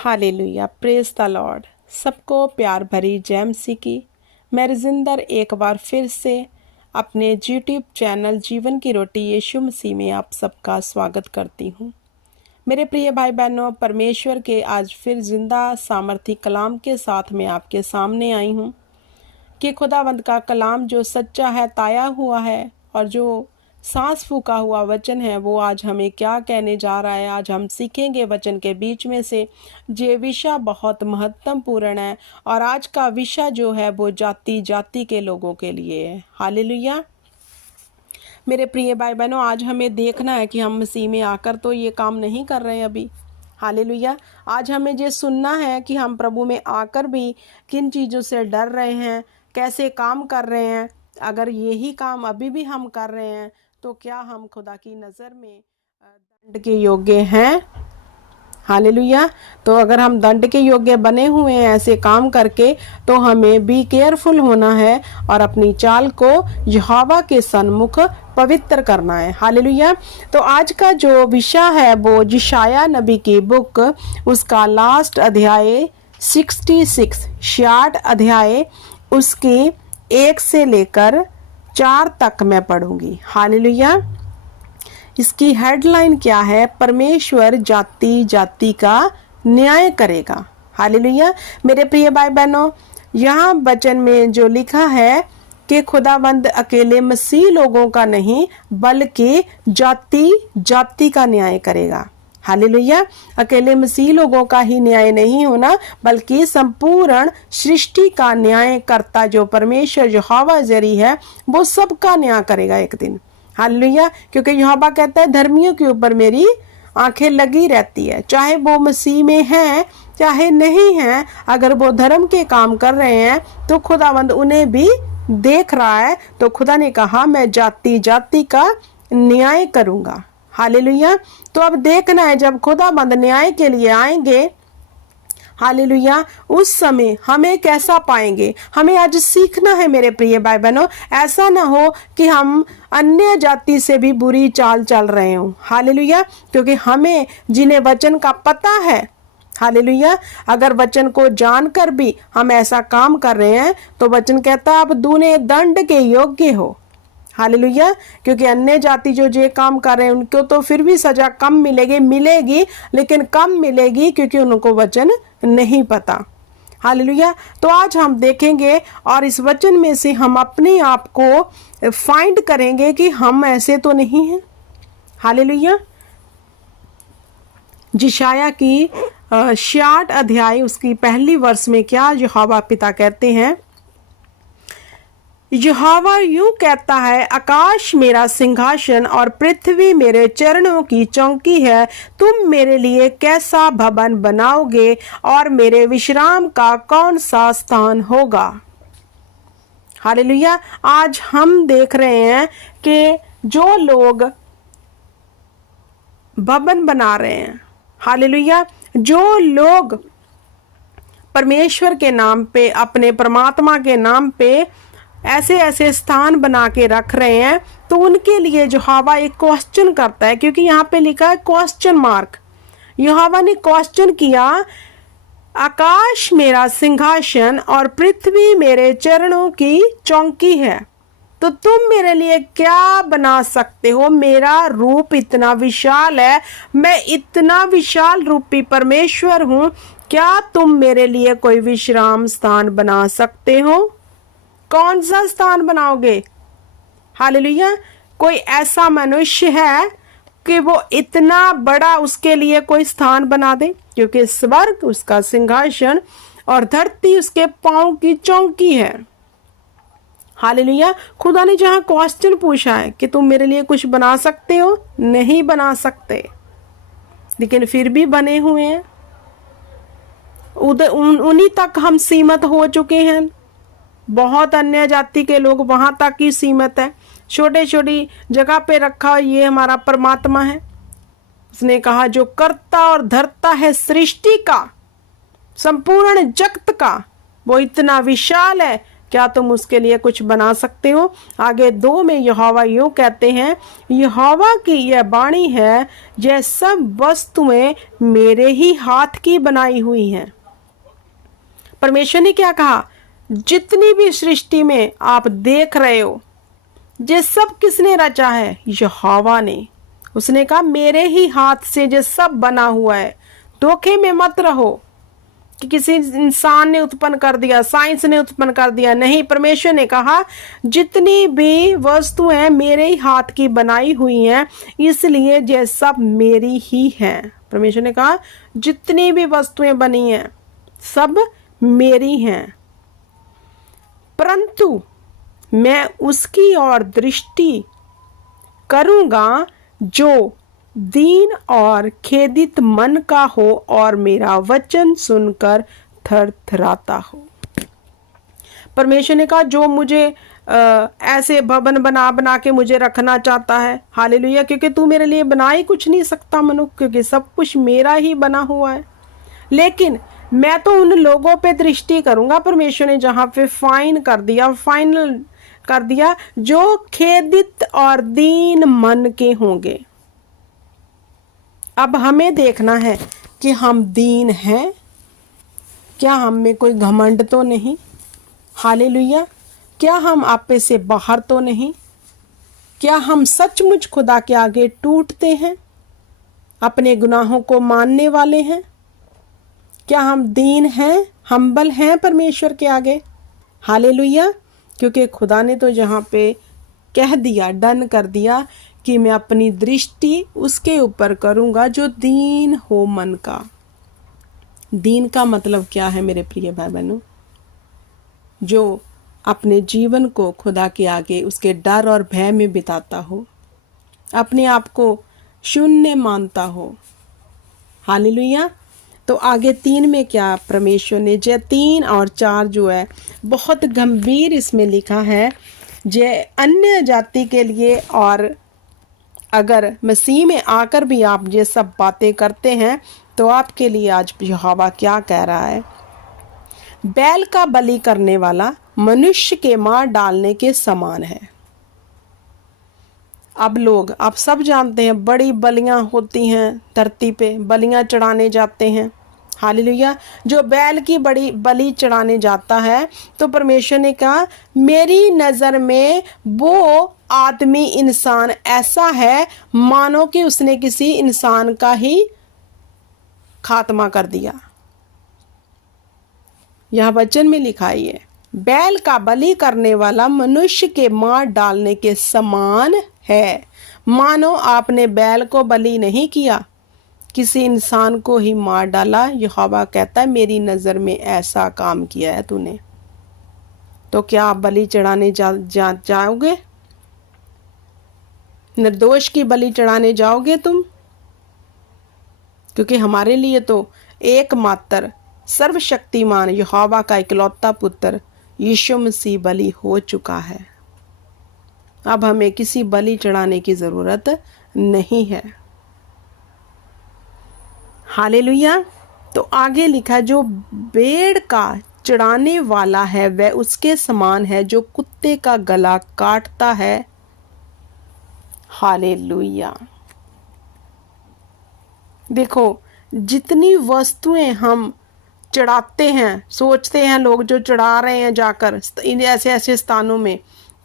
Hallelujah, praise the Lord. सबको प्यार भरी जय मसीह की। मैं रजिंदर एक बार फिर से अपने यूट्यूब चैनल जीवन की रोटी यीशु मसीह में आप सबका स्वागत करती हूँ। मेरे प्रिय भाई बहनों, परमेश्वर के आज फिर जिंदा सामर्थी कलाम के साथ मैं आपके सामने आई हूँ कि खुदावंद का कलाम जो सच्चा है, ताया हुआ है और जो सांस फूका हुआ वचन है, वो आज हमें क्या कहने जा रहा है। आज हम सीखेंगे वचन के बीच में से। ये विषय बहुत महत्वपूर्ण है और आज का विषय जो है वो जाति जाति के लोगों के लिए है। हालेलुया। मेरे प्रिय भाई बहनों, आज हमें देखना है कि हम मसीह में आकर तो ये काम नहीं कर रहे हैं अभी। हालेलुया। आज हमें ये सुनना है कि हम प्रभु में आकर भी किन चीज़ों से डर रहे हैं, कैसे काम कर रहे हैं। अगर यही काम अभी भी हम कर रहे हैं तो क्या हम खुदा की नज़र में दंड के योग्य हैं? हालेलुया। तो अगर हम दंड के योग्य बने हुए हैं ऐसे काम करके, तो हमें बी केयरफुल होना है और अपनी चाल को यहोवा के सन्मुख पवित्र करना है। हालेलुया। तो आज का जो विषय है वो यशायाह नबी की बुक, उसका लास्ट अध्याय 66 अध्याय, उसकी 1 से लेकर 4 तक मैं पढ़ूंगी। हालेलुया। इसकी हेडलाइन क्या है? परमेश्वर जाति जाति का न्याय करेगा। हालेलुया। मेरे प्रिय भाई बहनों, यहाँ वचन में जो लिखा है कि खुदावंद अकेले मसीह लोगों का नहीं बल्कि जाति जाति का न्याय करेगा। हालेलुया। अकेले मसीह लोगों का ही न्याय नहीं होना, बल्कि संपूर्ण सृष्टि का न्याय करता जो परमेश्वर यहोवा जरी है, वो सबका न्याय करेगा एक दिन। हालेलुया। क्योंकि यहोवा कहता है धर्मियों के ऊपर मेरी आंखें लगी रहती है, चाहे वो मसीह में हैं चाहे नहीं हैं। अगर वो धर्म के काम कर रहे हैं तो खुदावंद उन्हें भी देख रहा है। तो खुदा ने कहा मैं जाति जाति का न्याय करूंगा। हालेलुया। तो अब देखना है जब खुदावंद न्याय के लिए आएंगे, हालेलुया, उस समय हमें कैसा पाएंगे। हमें आज सीखना है मेरे प्रिय भाई बहनों। ऐसा ना हो कि हम अन्य जाति से भी बुरी चाल चल रहे हों। हालेलुया। क्योंकि हमें जिन्हें वचन का पता है, हालेलुया, अगर वचन को जानकर भी हम ऐसा काम कर रहे हैं तो वचन कहता है अब दूने दंड के योग्य हो। हालेलुया। क्योंकि अन्य जाति जो ये काम कर रहे हैं उनको तो फिर भी सजा कम मिलेगी, लेकिन कम मिलेगी क्योंकि उनको वचन नहीं पता। हालेलुया। तो आज हम देखेंगे और इस वचन में से हम अपने आप को फाइंड करेंगे कि हम ऐसे तो नहीं हैं। हालेलुया। यशायाह की 66 अध्याय उसकी पहली वर्ष में क्या यहोवा पिता कहते हैं? यहोवा यूं कहता है, आकाश मेरा सिंहासन और पृथ्वी मेरे चरणों की चौकी है। तुम मेरे लिए कैसा भवन बनाओगे और मेरे विश्राम का कौन सा स्थान होगा? हालेलुया। आज हम देख रहे हैं कि जो लोग भवन बना रहे हैं, हालेलुया, जो लोग परमेश्वर के नाम पे, अपने परमात्मा के नाम पे ऐसे ऐसे स्थान बना के रख रहे हैं, तो उनके लिए यहोवा एक क्वेश्चन करता है। क्योंकि यहाँ पे लिखा है क्वेश्चन मार्क। यहोवा ने क्वेश्चन किया, आकाश मेरा सिंहासन और पृथ्वी मेरे चरणों की चौकी है, तो तुम मेरे लिए क्या बना सकते हो? मेरा रूप इतना विशाल है, मैं इतना विशाल रूपी परमेश्वर हूं, क्या तुम मेरे लिए कोई विश्राम स्थान बना सकते हो? कौन सा स्थान बनाओगे? हालेलुया। कोई ऐसा मनुष्य है कि वो इतना बड़ा उसके लिए कोई स्थान बना दे? क्योंकि स्वर्ग उसका सिंहासन और धरती उसके पांव की चौकी है। हालेलुया। खुदा ने जहां क्वेश्चन पूछा है कि तुम मेरे लिए कुछ बना सकते हो, नहीं बना सकते, लेकिन फिर भी बने हुए हैं। उन्हीं तक हम सीमित हो चुके हैं। बहुत अन्य जाति के लोग वहां तक ही सीमित है, छोटे छोटी जगह पे रखा। ये हमारा परमात्मा है। उसने कहा जो करता और धरता है सृष्टि का, संपूर्ण जगत का, वो इतना विशाल है क्या तुम उसके लिए कुछ बना सकते हो? आगे 2 में यहोवा यूं कहते हैं, यहोवा की यह वाणी है, यह सब वस्तुएं मेरे ही हाथ की बनाई हुई हैं। परमेश्वर ने क्या कहा? जितनी भी सृष्टि में आप देख रहे हो, ये सब किसने रचा है? यहोवा ने। उसने कहा मेरे ही हाथ से ये सब बना हुआ है। धोखे में मत रहो कि किसी इंसान ने उत्पन्न कर दिया, साइंस ने उत्पन्न कर दिया। नहीं, परमेश्वर ने कहा जितनी भी वस्तुएं मेरे ही हाथ की बनाई हुई हैं, इसलिए ये सब मेरी ही हैं। परमेश्वर ने कहा जितनी भी वस्तुएं बनी हैं सब मेरी हैं, परंतु मैं उसकी ओर दृष्टि करूंगा जो दीन और खेदित मन का हो और मेरा वचन सुनकर थरथराता हो। परमेश्वर ने कहा जो मुझे ऐसे भवन बना बना के मुझे रखना चाहता है, हालेलुया, क्योंकि तू मेरे लिए बना ही कुछ नहीं सकता मनुष्य, क्योंकि सब कुछ मेरा ही बना हुआ है। लेकिन मैं तो उन लोगों पे दृष्टि करूंगा, परमेश्वर ने जहां पे फाइनल कर दिया, जो खेदित और दीन मन के होंगे। अब हमें देखना है कि हम दीन हैं क्या? हम में कोई घमंड तो नहीं? हालेलुया। क्या हम आपे से बाहर तो नहीं? क्या हम सचमुच खुदा के आगे टूटते हैं, अपने गुनाहों को मानने वाले हैं? क्या हम दीन हैं, हम्बल हैं परमेश्वर के आगे? हालेलुया। क्योंकि खुदा ने तो जहाँ पे कह दिया, डन कर दिया कि मैं अपनी दृष्टि उसके ऊपर करूँगा जो दीन हो मन का। दीन का मतलब क्या है मेरे प्रिय भाई बहनों? जो अपने जीवन को खुदा के आगे उसके डर और भय में बिताता हो, अपने आप को शून्य मानता हो। हालेलुया। तो आगे 3 में क्या परमेश्वर ने, जे 3 और 4 जो है बहुत गंभीर इसमें लिखा है, जे अन्य जाति के लिए, और अगर मसीह में आकर भी आप ये सब बातें करते हैं तो आपके लिए आज यहोवा क्या कह रहा है? बैल का बलि करने वाला मनुष्य के मार डालने के समान है। अब लोग, आप सब जानते हैं, बड़ी बलियां होती हैं धरती पे, बलियां चढ़ाने जाते हैं। हालेलुया। जो बैल की बड़ी बलि चढ़ाने जाता है तो परमेश्वर ने कहा मेरी नज़र में वो आदमी, इंसान ऐसा है मानो कि उसने किसी इंसान का ही खात्मा कर दिया। यह वचन में लिखा है, बैल का बलि करने वाला मनुष्य के मार डालने के समान है। मानो आपने बैल को बलि नहीं किया, किसी इंसान को ही मार डाला। यहोवा कहता है मेरी नज़र में ऐसा काम किया है तूने, तो क्या आप बलि चढ़ाने जाओगे? निर्दोष की बलि चढ़ाने जाओगे तुम? क्योंकि हमारे लिए तो एकमात्र सर्वशक्तिमान यहोवा का इकलौता पुत्र यीशु मसीह बलि हो चुका है। अब हमें किसी बलि चढ़ाने की ज़रूरत नहीं है। हालेलुया। तो आगे लिखा, जो भेड़ का चढ़ाने वाला है वह उसके समान है जो कुत्ते का गला काटता है। हालेलुया। देखो, जितनी वस्तुएं हम चढ़ाते हैं, सोचते हैं लोग जो चढ़ा रहे हैं जाकर इन ऐसे ऐसे स्थानों में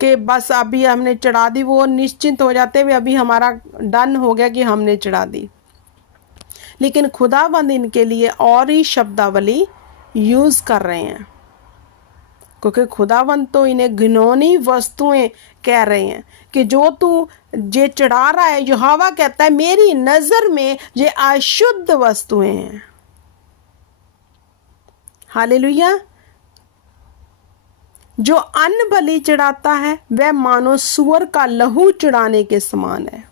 कि बस अभी हमने चढ़ा दी, वो निश्चिंत हो जाते हुए अभी हमारा डन हो गया कि हमने चढ़ा दी। लेकिन खुदावंद इनके लिए और ही शब्दावली यूज़ कर रहे हैं, क्योंकि खुदावंद तो इन्हें घिनौनी वस्तुएं कह रहे हैं कि जो तू ये चढ़ा रहा है, यहोवा कहता है मेरी नज़र में ये अशुद्ध वस्तुएं हैं। हालेलुया। जो अन्न बलि चढ़ाता है वह मानो सुअर का लहू चढ़ाने के समान है।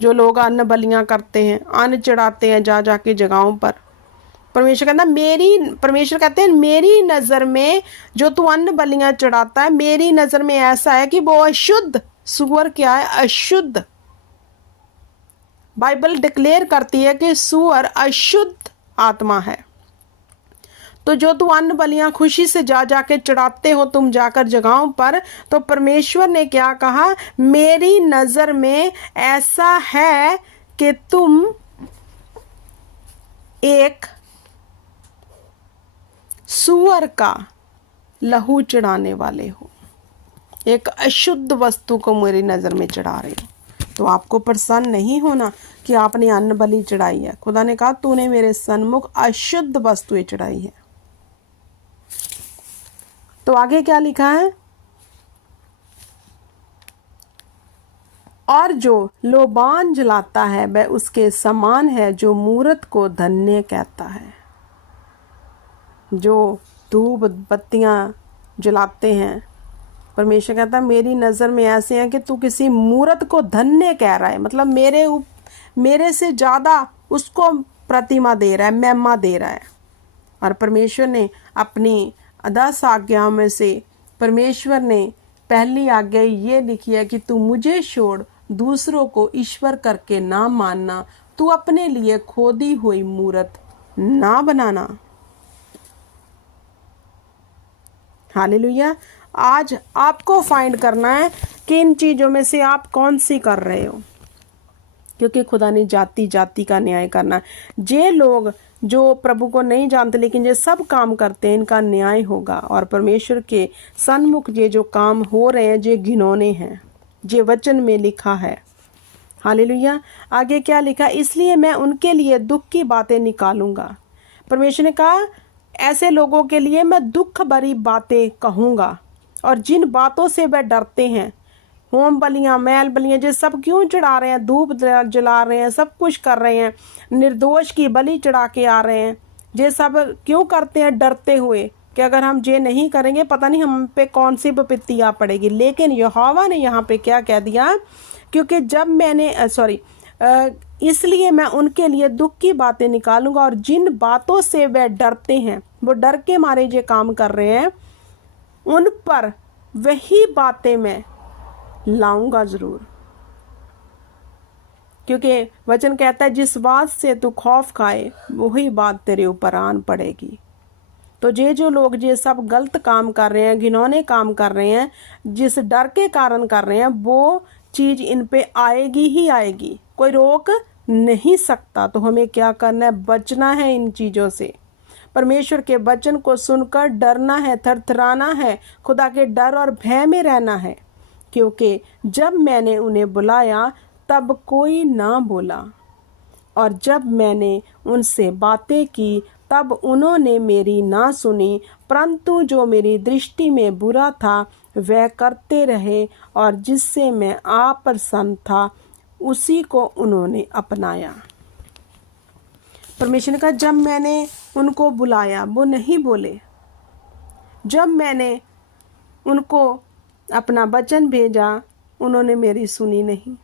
जो लोग अन्न बलियां करते हैं, अन्न चढ़ाते हैं जा जाके जगहों पर, परमेश्वर कहते हैं मेरी नज़र में जो तू अन्न बलियां चढ़ाता है, मेरी नज़र में ऐसा है कि वो अशुद्ध। सुअर क्या है? अशुद्ध। बाइबल डिक्लेयर करती है कि सुअर अशुद्ध आत्मा है। तो जो तू अन्न बलियां खुशी से जा जाके चढ़ाते हो तुम जाकर जगहों पर, तो परमेश्वर ने क्या कहा, मेरी नजर में ऐसा है कि तुम एक सूअर का लहू चढ़ाने वाले हो, एक अशुद्ध वस्तु को मेरी नजर में चढ़ा रहे हो। तो आपको प्रसन्न नहीं होना कि आपने अन्न बलि चढ़ाई है। खुदा ने कहा तूने मेरे सन्मुख अशुद्ध वस्तुएं चढ़ाई है। तो आगे क्या लिखा है, और जो लोबान जलाता है वह उसके समान है जो मूरत को धन्य कहता है। जो धूप बत्तियां जलाते हैं, परमेश्वर कहता है मेरी नज़र में ऐसे हैं कि तू किसी मूरत को धन्य कह रहा है, मतलब मेरे से ज़्यादा उसको प्रतिमा दे रहा है, महिमा दे रहा है। और परमेश्वर ने अपनी 10 आज्ञाओं में से परमेश्वर ने पहली आज्ञा ये लिखी है कि तू मुझे छोड़ दूसरों को ईश्वर करके ना मानना, तू अपने लिए खोदी हुई मूरत ना बनाना। हालेलुया। आज आपको फाइंड करना है कि इन चीज़ों में से आप कौन सी कर रहे हो, क्योंकि खुदा ने जाति जाति का न्याय करना है। जे लोग जो प्रभु को नहीं जानते लेकिन ये सब काम करते हैं, इनका न्याय होगा। और परमेश्वर के सन्मुख ये जो काम हो रहे हैं ये घिनौने हैं, ये वचन में लिखा है। हालेलुया। आगे क्या लिखा, इसलिए मैं उनके लिए दुख की बातें निकालूंगा। परमेश्वर ने कहा ऐसे लोगों के लिए मैं दुख भरी बातें कहूँगा, और जिन बातों से वे डरते हैं, होम बलियां मैल बलियां ये सब क्यों चढ़ा रहे हैं, धूप जला रहे हैं, सब कुछ कर रहे हैं, निर्दोष की बलि चढ़ा के आ रहे हैं, ये सब क्यों करते हैं, डरते हुए कि अगर हम ये नहीं करेंगे पता नहीं हम पे कौन सी विपत्ति आ पड़ेगी। लेकिन यहोवा ने यहाँ पे क्या कह दिया, क्योंकि जब मैंने इसलिए मैं उनके लिए दुख की बातें निकालूंगा, और जिन बातों से वे डरते हैं, वो डर के मारे ये काम कर रहे हैं, उन पर वही बातें मैं लाऊंगा जरूर। क्योंकि वचन कहता है जिस बात से तू खौफ खाए वही बात तेरे ऊपर आन पड़ेगी। तो ये जो लोग ये सब गलत काम कर रहे हैं, घिनौने काम कर रहे हैं, जिस डर के कारण कर रहे हैं, वो चीज़ इन पे आएगी ही आएगी, कोई रोक नहीं सकता। तो हमें क्या करना है, बचना है इन चीज़ों से। परमेश्वर के वचन को सुनकर डरना है, थरथराना है, खुदा के डर और भय में रहना है। क्योंकि जब मैंने उन्हें बुलाया तब कोई ना बोला, और जब मैंने उनसे बातें की तब उन्होंने मेरी ना सुनी, परंतु जो मेरी दृष्टि में बुरा था वह करते रहे, और जिससे मैं अप्रसन्न था उसी को उन्होंने अपनाया। परमेश्वर ने कहा जब मैंने उनको बुलाया वो नहीं बोले, जब मैंने उनको अपना वचन भेजा उन्होंने मेरी सुनी नहीं,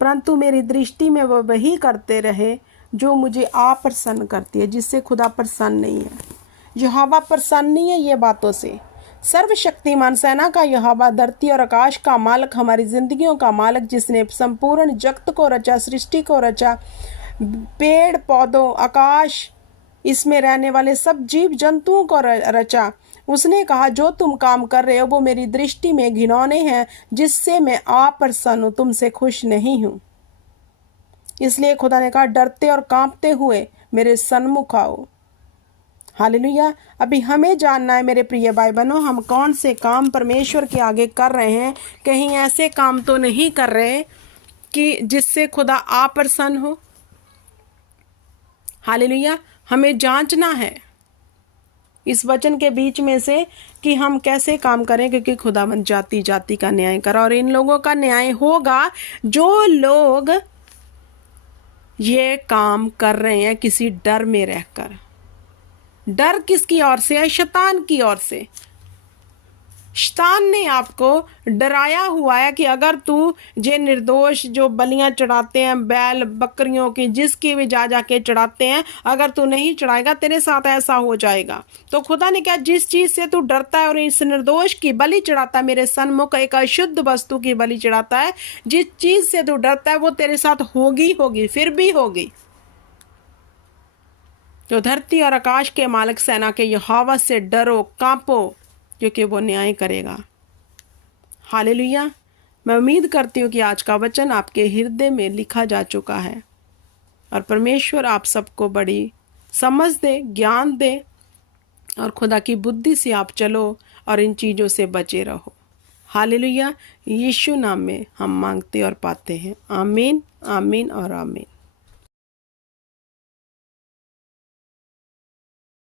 परंतु मेरी दृष्टि में वो वही करते रहे जो मुझे अप्रसन्न करती है, जिससे खुदा प्रसन्न नहीं है। यहोवा प्रसन्न नहीं है ये बातों से। सर्वशक्तिमान सेना का यहोवा, धरती और आकाश का मालिक, हमारी जिंदगियों का मालिक, जिसने संपूर्ण जगत को रचा, सृष्टि को रचा, पेड़ पौधों, आकाश, इसमें रहने वाले सब जीव जंतुओं को रचा, उसने कहा जो तुम काम कर रहे हो वो मेरी दृष्टि में घिनौने हैं, जिससे मैं अप्रसन्न हूँ, तुमसे खुश नहीं हूँ। इसलिए खुदा ने कहा डरते और कांपते हुए मेरे सन्मुख आओ। हालेलुया। अभी हमें जानना है मेरे प्रिय भाई बहनों, हम कौन से काम परमेश्वर के आगे कर रहे हैं। कहीं ऐसे काम तो नहीं कर रहे कि जिससे खुदा अप्रसन्न हो। हालेलुया। हमें जांचना है इस वचन के बीच में से कि हम कैसे काम करें, क्योंकि खुदावंद जाति जाति का न्याय करा, और इन लोगों का न्याय होगा जो लोग ये काम कर रहे हैं किसी डर में रहकर। डर किसकी ओर से है? शैतान की ओर से। शैतान ने आपको डराया हुआ है कि अगर तू जे निर्दोष जो बलियां चढ़ाते हैं बैल बकरियों की, जिसकी भी जा के चढ़ाते हैं, अगर तू नहीं चढ़ाएगा तेरे साथ ऐसा हो जाएगा। तो खुदा ने कहा जिस चीज़ से तू डरता है और इस निर्दोष की बलि चढ़ाता है, मेरे सन्मुख एक अशुद्ध वस्तु की बलि चढ़ाता है, जिस चीज़ से तू डरता है वो तेरे साथ होगी, फिर भी होगी। तो धरती और आकाश के मालिक सेना के यहोवा से डरो, कांपो, क्योंकि वो न्याय करेगा। हालेलुया। मैं उम्मीद करती हूँ कि आज का वचन आपके हृदय में लिखा जा चुका है और परमेश्वर आप सबको बड़ी समझ दे, ज्ञान दे और खुदा की बुद्धि से आप चलो और इन चीज़ों से बचे रहो। हालेलुया। यीशु नाम में हम मांगते और पाते हैं। आमीन, आमीन और आमीन।